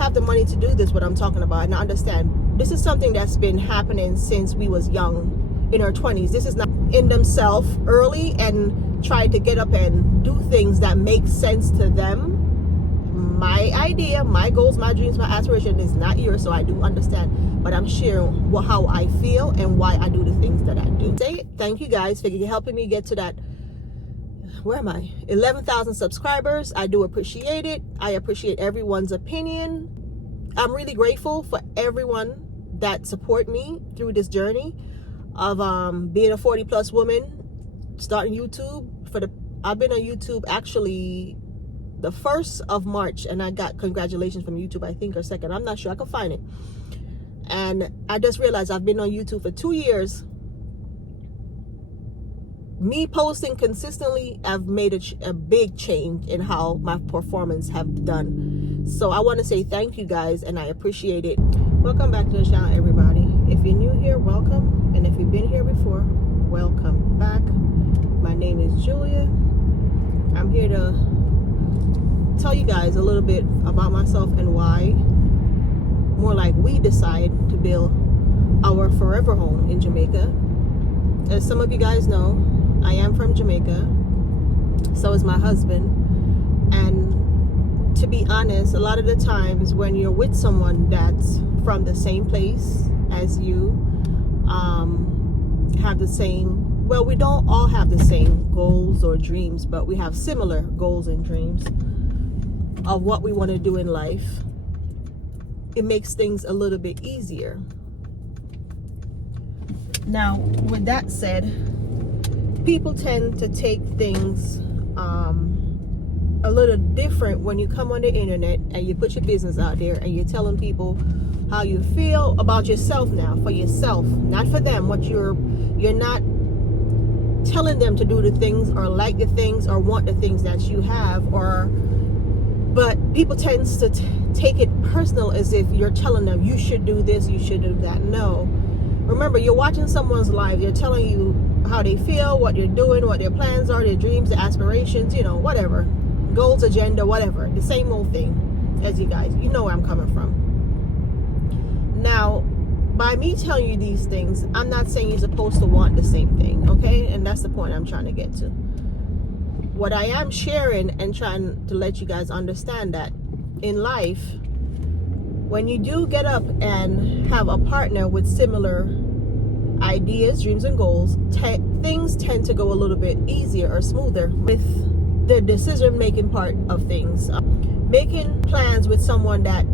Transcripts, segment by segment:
have the money to do this, what I'm talking about. And I understand this is something that's been happening since we was young, in our 20s. This is not in themselves early and try to get up and do things that make sense to them. My idea, my goals, my dreams, my aspiration is not yours, so I do understand. But I'm sharing how I feel and why I do the things that I do. Thank you guys for helping me get to that, where am I? 11,000 subscribers. I do appreciate it. I appreciate everyone's opinion. I'm really grateful for everyone that support me through this journey of being a 40+ woman, starting YouTube. I've been on YouTube actually the 1st of March, and I got congratulations from YouTube, I think, or 2nd. I'm not sure. I can find it. And I just realized I've been on YouTube for 2 years. Me posting consistently, I've made a big change in how my performance have done. So I want to say thank you guys, and I appreciate it. Welcome back to the channel, everybody. If you're new here, welcome. And if you've been here before, welcome back. My name is Julia. I'm here to tell you guys a little bit about myself and why, more like we decide to build our forever home in Jamaica. As some of you guys know, I am from Jamaica, so is my husband. And to be honest, a lot of the times when you're with someone that's from the same place as you, have the same, well, we don't all have the same goals or dreams, but we have similar goals and dreams of what we want to do in life. It makes things a little bit easier. Now, with that said, people tend to take things a little different when you come on the internet and you put your business out there and you're telling people how you feel about yourself now, for yourself, not for them. What you're not telling them to do the things or like the things or want the things that you have, but people tend to take it personal, as if you're telling them you should do this, you should do that. No. Remember, you're watching someone's life. They're telling you how they feel, what they're doing, what their plans are, their dreams, their aspirations, whatever. Goals, agenda, whatever. The same old thing as you guys. You know where I'm coming from. Now, by me telling you these things, I'm not saying you're supposed to want the same thing, okay? And that's the point I'm trying to get to. What I am sharing and trying to let you guys understand that in life, when you do get up and have a partner with similar ideas, dreams, and goals, things tend to go a little bit easier or smoother with the decision-making part of things. Making plans with someone that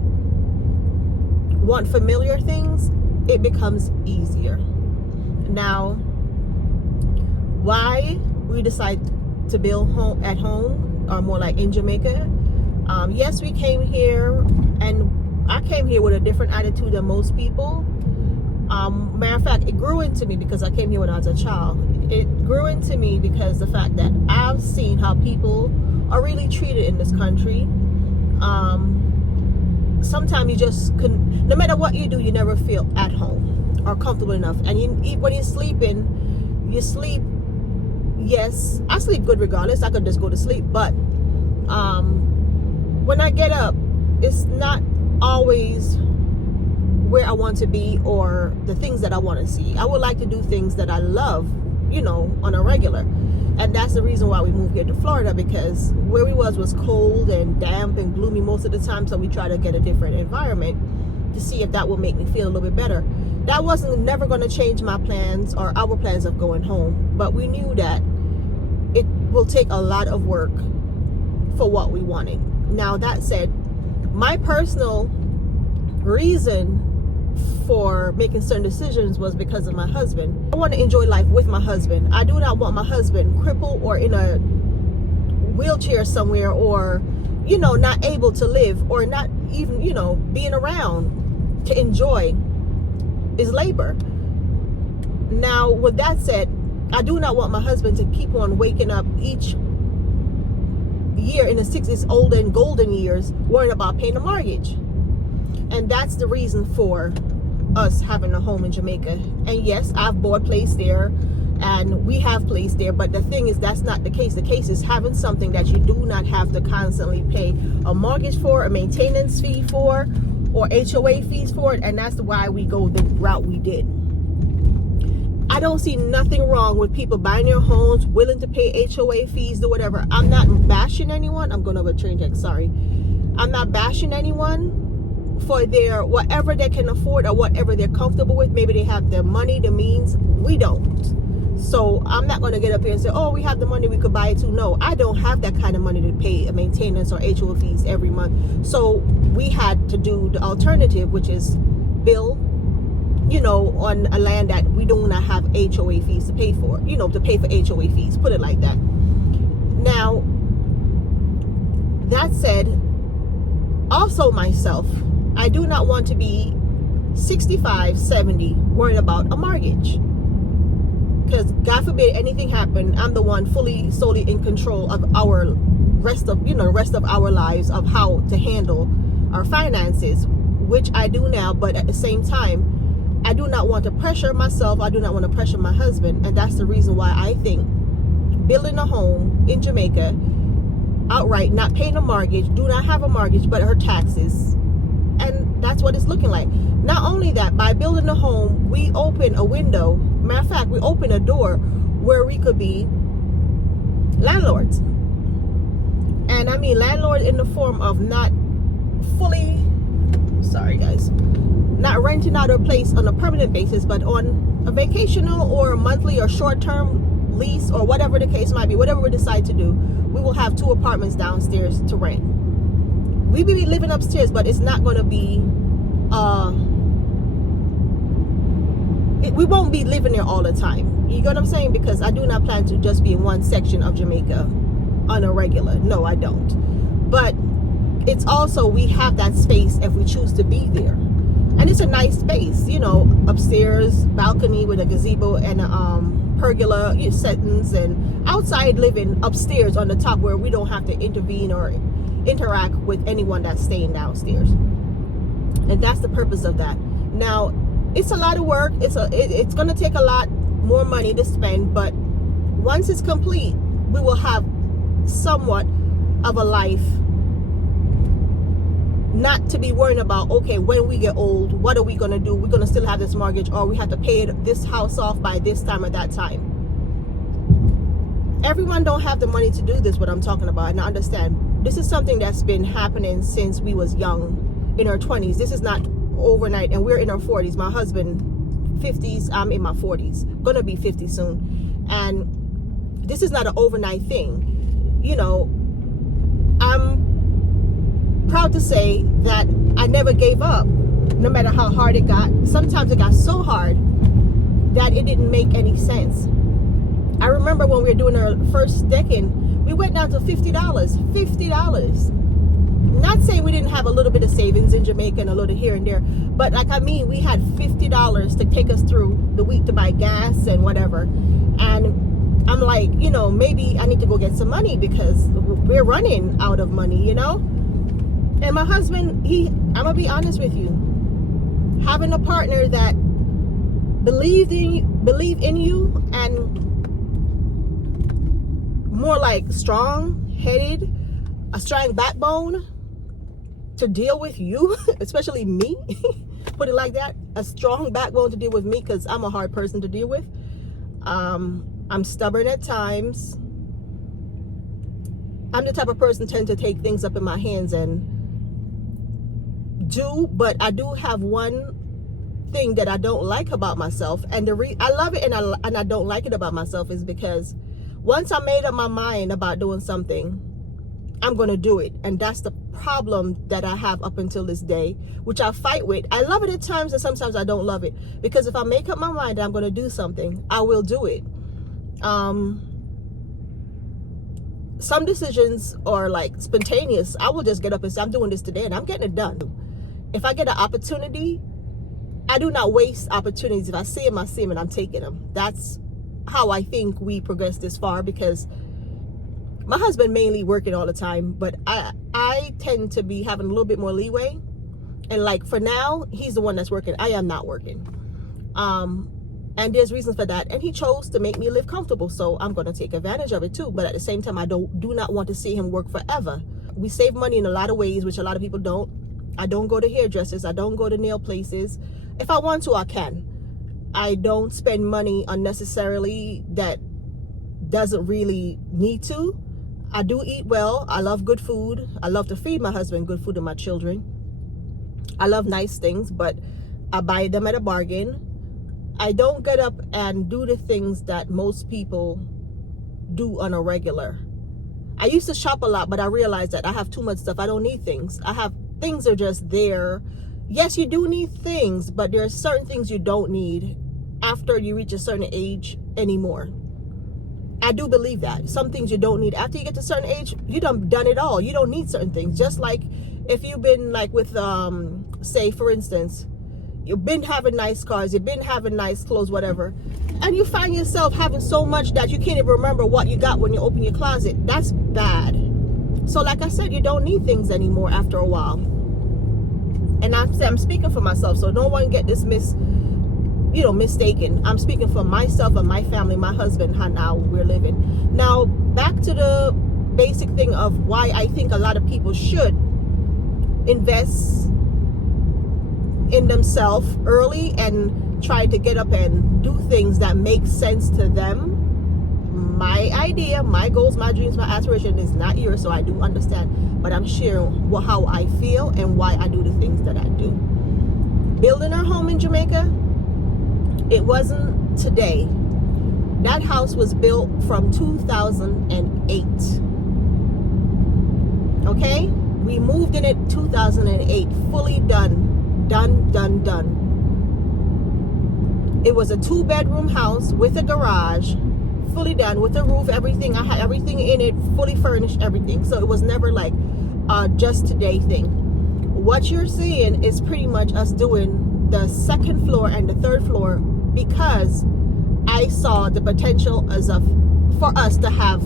want familiar things, it becomes easier. Now, why we decide to build home at home, or more like in Jamaica? Yes, we came here, and I came here with a different attitude than most people. Matter of fact, it grew into me because I came here when I was a child. It grew into me because the fact that I've seen how people are really treated in this country. Sometimes you just couldn't, no matter what you do, you never feel at home or comfortable enough. And when you're sleeping, you sleep. Yes, I sleep good regardless. I could just go to sleep. But when I get up, it's not always where I want to be or the things that I want to see. I would like to do things that I love, on a regular. And that's the reason why we moved here to Florida, because where we was cold and damp and gloomy most of the time. So we try to get a different environment to see if that will make me feel a little bit better. That wasn't never going to change my plans or our plans of going home. But we knew that it will take a lot of work for what we wanted. Now, that said, my personal reason for making certain decisions was because of my husband. I want to enjoy life with my husband. I do not want my husband crippled or in a wheelchair somewhere, or not able to live, or not even being around to enjoy his labor. Now, with that said, I do not want my husband to keep on waking up each year in the 60s, old and golden years, worrying about paying the mortgage. And that's the reason for us having a home in Jamaica. And yes, I've bought a place there. and we have place there. But the thing is, that's not the case. The case is having something that you do not have to constantly pay a mortgage for, a maintenance fee for, or HOA fees for it. And that's why we go the route we did. I don't see nothing wrong with people buying their homes, willing to pay HOA fees, do whatever. I'm not bashing anyone. I'm going over a train check, sorry. I'm not bashing anyone for their whatever they can afford or whatever they're comfortable with. Maybe they have the money, the means. We don't. So I'm not going to get up here and say, oh, we have the money, we could buy it too. No, I don't have that kind of money to pay a maintenance or HOA fees every month. So we had to do the alternative, which is build, you know, on a land that we do not have HOA fees to pay for, you know, to pay for HOA fees, put it like that. Now, that said, also myself, I do not want to be 65, 70 worried about a mortgage. Because God forbid anything happen, I'm the one solely in control of our rest of our lives, of how to handle our finances, which I do now. But at the same time, I do not want to pressure myself. I do not want to pressure my husband. And that's the reason why I think building a home in Jamaica outright, not paying a mortgage, do not have a mortgage, but her taxes. And that's what it's looking like. Not only that, by building a home, we open a window. Matter of fact, we open a door where we could be landlords. And I mean landlord in the form of not fully, sorry guys, not renting out a place on a permanent basis, but on a vacational or a monthly or short-term lease, or whatever the case might be, whatever we decide to do, we will have 2 apartments downstairs to rent. We will be living upstairs, but it's not going to be, we won't be living there all the time. You get what I'm saying? Because I do not plan to just be in one section of Jamaica on a regular. No, I don't. But it's also, we have that space if we choose to be there. And it's a nice space, you know, upstairs, balcony with a gazebo and a pergola settings, and outside living upstairs on the top where we don't have to intervene or interact with anyone that's staying downstairs. And that's the purpose of that. Now, it's a lot of work. It's going to take a lot more money to spend, but once it's complete, we will have somewhat of a life, not to be worrying about, okay, when we get old, what are we going to do? We're going to still have this mortgage, or we have to pay this house off by this time or that time. Everyone don't have the money to do this, what I'm talking about. And I understand this is something that's been happening since we was young, in our 20s. This is not overnight, and we're in our 40s. My husband 50s, I'm in my 40s, gonna be 50 soon. And this is not an overnight thing. You know, I'm proud to say that I never gave up, no matter how hard it got. Sometimes it got so hard that it didn't make any sense. I remember when we were doing our first decking, we went down to $50. $50. Not saying we didn't have a little bit of savings in Jamaica and a little here and there, but like, I mean, we had $50 to take us through the week to buy gas and whatever. And I'm like, you know, maybe I need to go get some money because we're running out of money, you know? And my husband, I'm gonna be honest with you, having a partner that believe in you, and more like strong-headed, a strong backbone to deal with you, especially me, put it like that, a strong backbone to deal with me, because I'm a hard person to deal with. I'm stubborn at times. I'm the type of person tend to take things up in my hands and do, but I do have one thing that I don't like about myself, and I love it and I don't like it about myself is because once I made up my mind about doing something, I'm going to do it. And that's the problem that I have up until this day, which I fight with. I love it at times, and sometimes I don't love it, because if I make up my mind that I'm going to do something, I will do it. Some decisions are like spontaneous. I will just get up and say, I'm doing this today, and I'm getting it done. If I get an opportunity, I do not waste opportunities. If I see them, I see them, and I'm taking them. That's how I think we progress this far, because my husband mainly working all the time, but I tend to be having a little bit more leeway. And like for now, he's the one that's working. I am not working. And there's reasons for that. And he chose to make me live comfortable. So I'm going to take advantage of it too. But at the same time, I do not want to see him work forever. We save money in a lot of ways, which a lot of people don't. I don't go to hairdressers. I don't go to nail places. If I want to, I can. I don't spend money unnecessarily that doesn't really need to. I do eat well. I love good food. I love to feed my husband good food and my children. I love nice things, but I buy them at a bargain. I don't get up and do the things that most people do on a regular. I used to shop a lot, but I realized that I have too much stuff. I don't need things. Things are just there. Yes, you do need things, but there are certain things you don't need after you reach a certain age anymore. I do believe that. Some things you don't need. After you get to a certain age, you done it all. You don't need certain things. Just like if you've been like with, say, for instance, you've been having nice cars, you've been having nice clothes, whatever, and you find yourself having so much that you can't even remember what you got when you open your closet. That's bad. So like I said, you don't need things anymore after a while. And I'm speaking for myself, so no one get this mistaken. I'm speaking for myself and my family, my husband, how now we're living. Now, back to the basic thing of why I think a lot of people should invest in themselves early and try to get up and do things that make sense to them. My idea, my goals, my dreams, my aspiration is not yours, so I do understand. But I'm sharing how I feel and why I do the things that I do. Building our home in Jamaica, it wasn't today. That house was built from 2008. Okay? We moved in it 2008, fully done. It was a 2-bedroom house with a garage, fully done, with a roof, everything. I had everything in it, fully furnished, everything. So it was never like just today thing. What you're seeing is pretty much us doing the second floor and the third floor because I saw the potential for us to have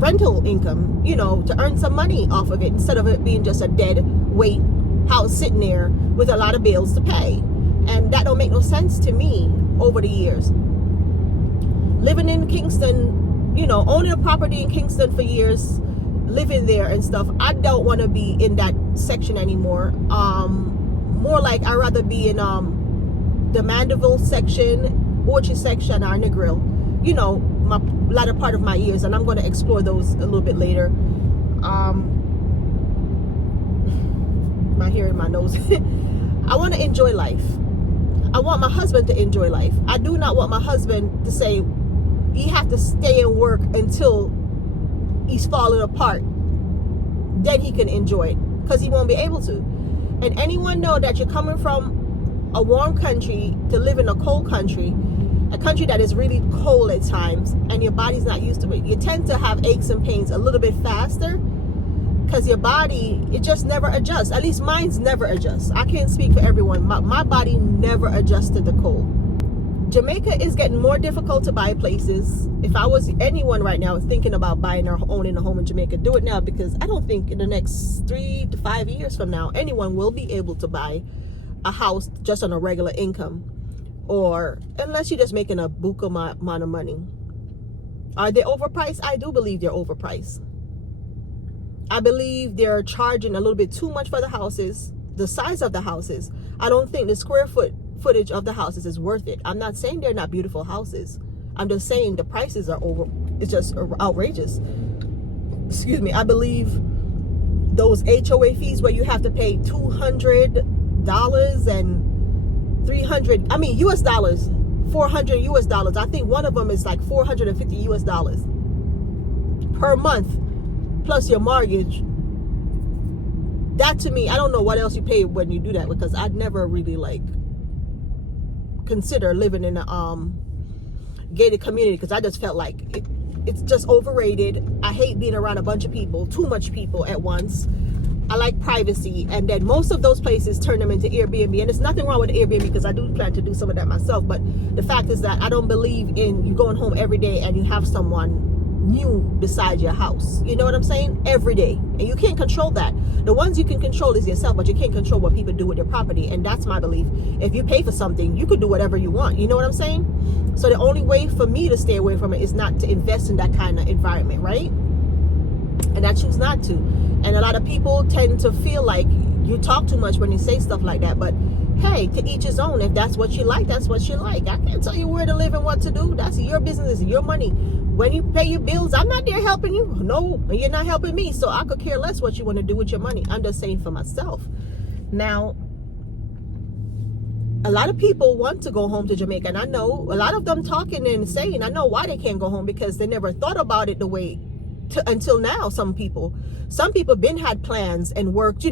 rental income, to earn some money off of it instead of it being just a dead weight house sitting there with a lot of bills to pay. And that don't make no sense to me over the years. Living in Kingston, owning a property in Kingston for years, living there and stuff, I don't want to be in that section anymore. More like I'd rather be in the Mandeville section, Orchard section, or Negril. My latter part of my years, and I'm going to explore those a little bit later. My hair in my nose. I want to enjoy life. I want my husband to enjoy life. I do not want my husband to say he have to stay and work until he's falling apart. Then he can enjoy it, because he won't be able to. And anyone know that you're coming from a warm country to live in a cold country, a country that is really cold at times, and your body's not used to it. You tend to have aches and pains a little bit faster because your body, it just never adjusts. At least mine's never adjusts. I can't speak for everyone. My body never adjusts to the cold. Jamaica is getting more difficult to buy places. If I was anyone right now thinking about buying or owning a home in Jamaica, do it now, because I don't think in the next 3 to 5 years from now, anyone will be able to buy a house just on a regular income, or unless you're just making a buku amount of money. Are they overpriced? I do believe they're overpriced. I believe they're charging a little bit too much for the houses, the size of the houses. I don't think the square footage of the houses is worth it. I'm not saying they're not beautiful houses. I'm just saying the prices are it's just outrageous. Excuse me. I believe those HOA fees where you have to pay $200 and $300, US dollars, $400 US. I think one of them is like $450 US per month, plus your mortgage. That to me, I don't know what else you pay when you do that, because I'd never really consider living in a gated community, because I just felt like it's just overrated. I hate being around a bunch of people, too much people at once. I like privacy, and then most of those places turn them into Airbnb, and there's nothing wrong with Airbnb, because I do plan to do some of that myself. But the fact is that I don't believe in you going home every day and you have someone new beside your house. You know what I'm saying? Every day. And you can't control that. The ones you can control is yourself, but you can't control what people do with their property. And that's my belief. If you pay for something, you could do whatever you want. You know what I'm saying? So the only way for me to stay away from it is not to invest in that kind of environment, right? And I choose not to. And a lot of people tend to feel like you talk too much when you say stuff like that. But hey, to each his own. If that's what you like, that's what you like. I can't tell you where to live and what to do. That's your business, your money. When you pay your bills, I'm not there helping you. No, you're not helping me. So I could care less what you want to do with your money. I'm just saying for myself. Now, a lot of people want to go home to Jamaica. And I know a lot of them talking and saying, I know why they can't go home, because they never thought about it the way until now. Some people been had plans and worked,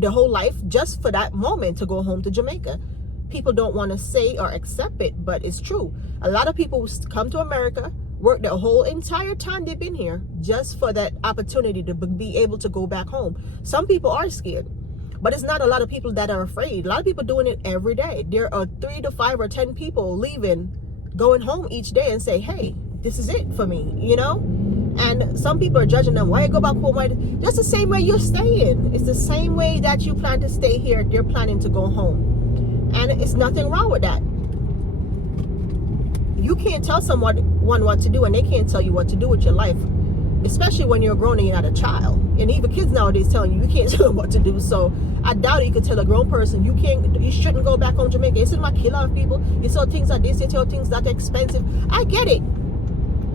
their whole life just for that moment to go home to Jamaica. People don't want to say or accept it, but it's true. A lot of people come to America, work the whole entire time they've been here just for that opportunity to be able to go back home. Some people are scared, but it's not a lot of people that are afraid. A lot of people doing it every day. There are 3 to 5 or 10 people leaving, going home each day and say, hey, this is it for me, And some people are judging them. Why you go back home? Why? Just the same way you're staying. It's the same way that you plan to stay here. You're planning to go home. And it's nothing wrong with that. You can't tell someone what to do, and they can't tell you what to do with your life. Especially when you're grown and you're not a child. And even kids nowadays telling you can't tell them what to do. So I doubt you could tell a grown person you shouldn't go back home to Jamaica. It's not kill off people. You saw things like this, you tell things that are expensive. I get it.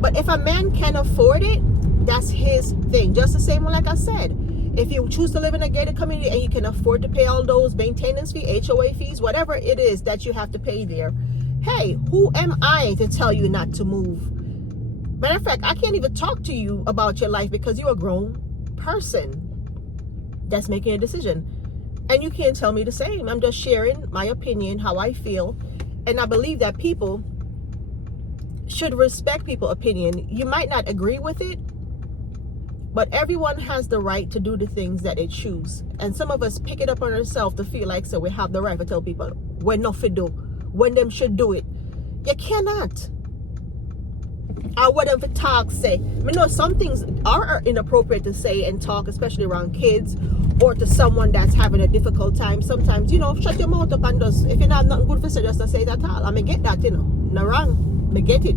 But if a man can afford it, that's his thing. Just the same way, like I said, if you choose to live in a gated community and you can afford to pay all those maintenance fees, HOA fees, whatever it is that you have to pay there, hey, who am I to tell you not to move? Matter of fact, I can't even talk to you about your life because you're a grown person that's making a decision. And you can't tell me the same. I'm just sharing my opinion, how I feel. And I believe that people should respect people's opinion. You might not agree with it, but everyone has the right to do the things that they choose. And some of us pick it up on ourselves to feel like so we have the right to tell people when not to do, when them should do it. You cannot. Or what them for talk say. I know some things are inappropriate to say and talk, especially around kids or to someone that's having a difficult time. Sometimes, shut your mouth up and just, if you're not nothing good for say, just to say it at all. I mean, get that, no wrong. I get it.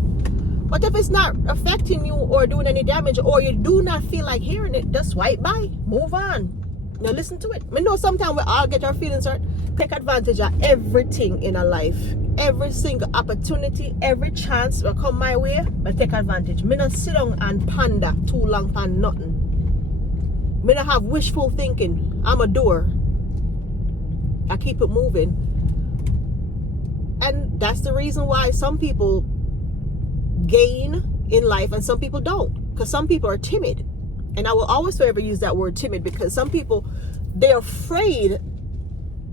But if it's not affecting you or doing any damage, or you do not feel like hearing it, just swipe by, move on. Now listen to it. I know sometimes we all get our feelings hurt. Take advantage of everything in our life. Every single opportunity, every chance will come my way, but take advantage. Me not sit down and ponder too long for nothing. Me not have wishful thinking. I'm a doer. I keep it moving. And that's the reason why some people gain in life and some people don't, because some people are timid. And I will always forever use that word timid, because some people, they're afraid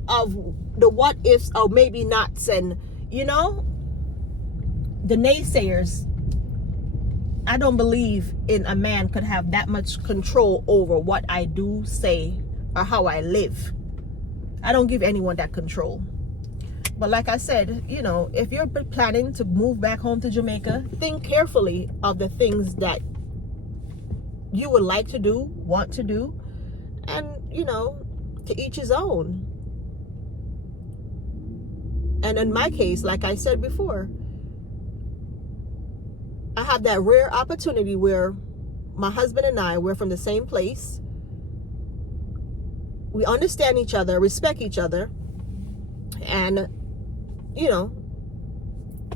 of the what ifs or maybe nots, and the naysayers. I don't believe in a man could have that much control over what I do, say, or how I live. I don't give anyone that control. But like I said, if you're planning to move back home to Jamaica, think carefully of the things that you would like to do, want to do, and, to each his own. And in my case, like I said before, I have that rare opportunity where my husband and I, we're from the same place. We understand each other, respect each other, and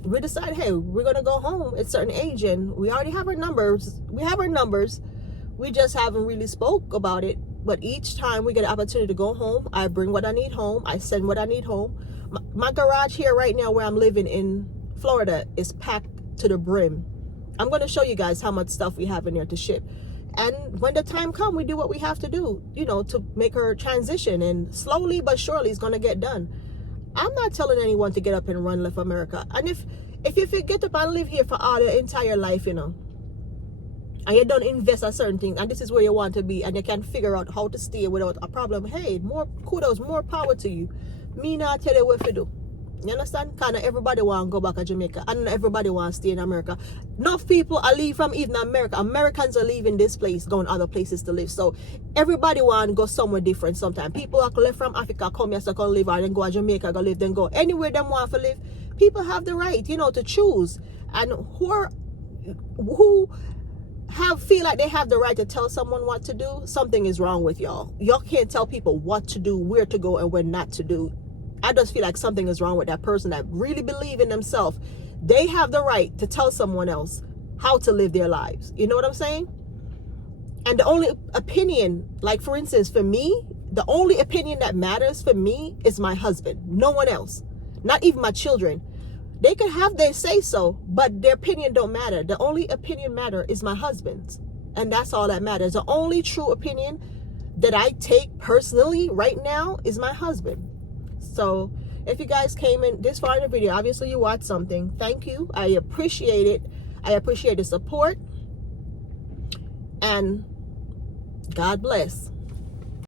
we decide, hey, we're gonna go home at a certain age, and we already have our numbers. We just haven't really spoke about it. But each time we get an opportunity to go home, I bring what I need home. I send what I need home. My garage here right now where I'm living in Florida is packed to the brim. I'm going to show you guys how much stuff we have in there to ship. And when the time comes, we do what we have to do, to make her transition. And slowly but surely it's going to get done. I'm not telling anyone to get up and run, left America. And if you get up and live here for all your entire life, and you don't invest a certain thing, and this is where you want to be, and you can figure out how to stay without a problem, hey, more kudos, more power to you. Me not tell you what to do. You understand? Kind of everybody want to go back to Jamaica, and everybody want to stay in America. Enough people are leaving from even America. Americans are leaving this place, going other places to live. So everybody want to go somewhere different. Sometimes people are left from Africa, come here, so come live, and then go to Jamaica, go live, then go anywhere them want to live. People have the right, you know, to choose. And who feel like they have the right to tell someone what to do, something is wrong with y'all. Y'all can't tell people what to do, where to go, and where not to do. I just feel like something is wrong with that person that really believe in themselves. They have the right to tell someone else how to live their lives. You know what I'm saying? And the only opinion, like for instance, for me, the only opinion that matters for me is my husband. No one else. Not even my children. They could have their say so, but their opinion don't matter. The only opinion matter is my husband's. And that's all that matters. The only true opinion that I take personally right now is my husband. So if you guys came in this far in the video, obviously you watched something. Thank you. I appreciate it. I appreciate the support. And God bless.